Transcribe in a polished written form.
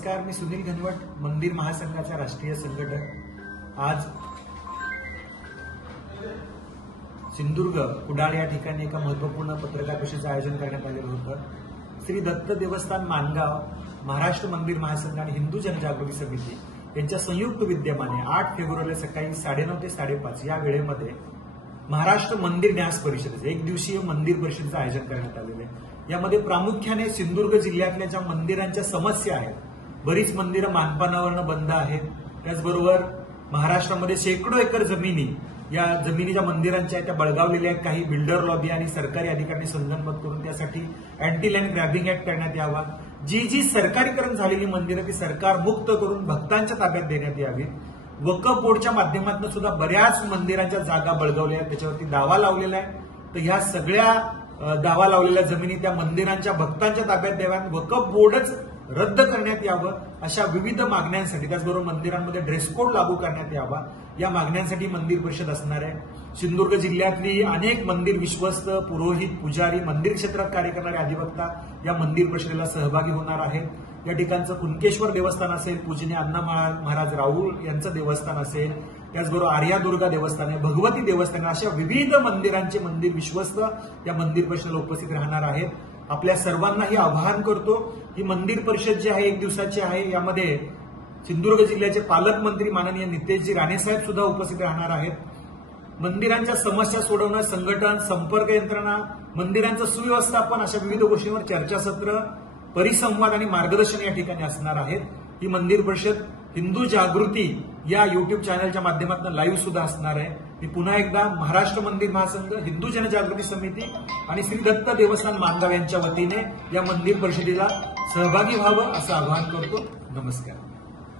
नमस्कार, मी सुनील घनवट, मंदिर महासंघाचा राष्ट्रीय संघटक। आज सिंधुदुर्ग कुडाळ या ठिकाणी एका महत्वपूर्ण पत्रकार परिषदेचं आयोजन करण्यात आलेलं होतं। श्री दत्त देवस्थान मानगाव, महाराष्ट्र मंदिर महासंघ आणि हिंदू जनजागृती समिती यांच्या संयुक्त विद्यमाने 8 फेब्रुवारीला सकाळी 9:30 ते 5:30 या वेळेमध्ये महाराष्ट्र मंदिर न्यास परिषदेचं एक दिवसीय मंदिर परिषदेचं आयोजन करण्यात आलेलं आहे। यामध्ये प्रामुख्याने सिंधुदुर्ग जिल्ह्यातल्या ज्या मंदिरांच्या समस्या आहेत, बरीच मंदिरं मानपानावरनं बंद आहेत, त्याचबरोबर महाराष्ट्रामध्ये शेकडो एकर जमिनी या जमिनीच्या मंदिरांच्या आहेत त्या बळगावलेल्या आहेत। काही बिल्डर लॉबी आणि सरकारी अधिकाऱ्यांनी संगनमत करून त्यासाठी अँटी लँड ग्रॅबिंग ऍक्ट करण्यात यावा। जी सरकारीकरण झालेली मंदिरं ती सरकार मुक्त करून भक्तांच्या ताब्यात देण्यात यावी। वक्फ बोर्डच्या माध्यमातून सुद्धा बऱ्याच मंदिरांच्या जागा बळगावल्या आहेत, त्याच्यावरती दावा लावलेला आहे। तर ह्या सगळ्या दावा लावलेल्या जमिनी त्या मंदिरांच्या भक्तांच्या ताब्यात द्याव्यात, वक्फ बोर्डच रद्द करण्यात यावं, अशा विविध मागण्यांसाठी, त्याचबरोबर मंदिरांमध्ये ड्रेस कोड लागू करण्यात यावा, या मागण्यांसाठी मंदिर परिषद असणार आहे। सिंधुदुर्ग जिल्ह्यातली अनेक मंदिर विश्वस्त, पुरोहित, पुजारी, मंदिर क्षेत्रात कार्य करणारे अधिवक्ता या मंदिर परिषदेला सहभागी होणार आहेत। या ठिकाणचं कुणकेश्वर देवस्थान असेल, पूजनीय अण्णा महाराज राऊळ यांचं देवस्थान असेल, त्याचबरोबर आर्या दुर्गा देवस्थान आहे, भगवती देवस्थान, अशा विविध मंदिरांचे मंदिर विश्वस्त या मंदिर परिषदेला उपस्थित राहणार आहेत। आपल्या सर्वांनाही आवाहन करतो की मंदिर परिषद जी आहे 1 दिवसाची आहे, यामध्ये सिंधुदुर्ग जिल्ह्याचे पालकमंत्री माननीय नितेशजी राणेसाहेब सुद्धा उपस्थित राहणार आहेत। मंदिरांच्या समस्या सोडवणं, संघटन, संपर्क यंत्रणा, मंदिरांचं सुव्यवस्थापन, अशा विविध गोष्टींवर चर्चासत्र, परिसंवाद आणि मार्गदर्शन या ठिकाणी असणार आहेत। ही मंदिर परिषद हिंदू जागृती या युट्यूब चॅनलच्या माध्यमातून लाईव्ह सुद्धा असणार आहे। मी पुन्हा एकदा महाराष्ट्र मंदिर महासंघ, हिंदू जनजागृती समिती आणि श्री दत्त देवस्थान मानगाव यांच्या वतीने या मंदिर परिषदेला सहभागी व्हावं असं आवाहन करतो। नमस्कार।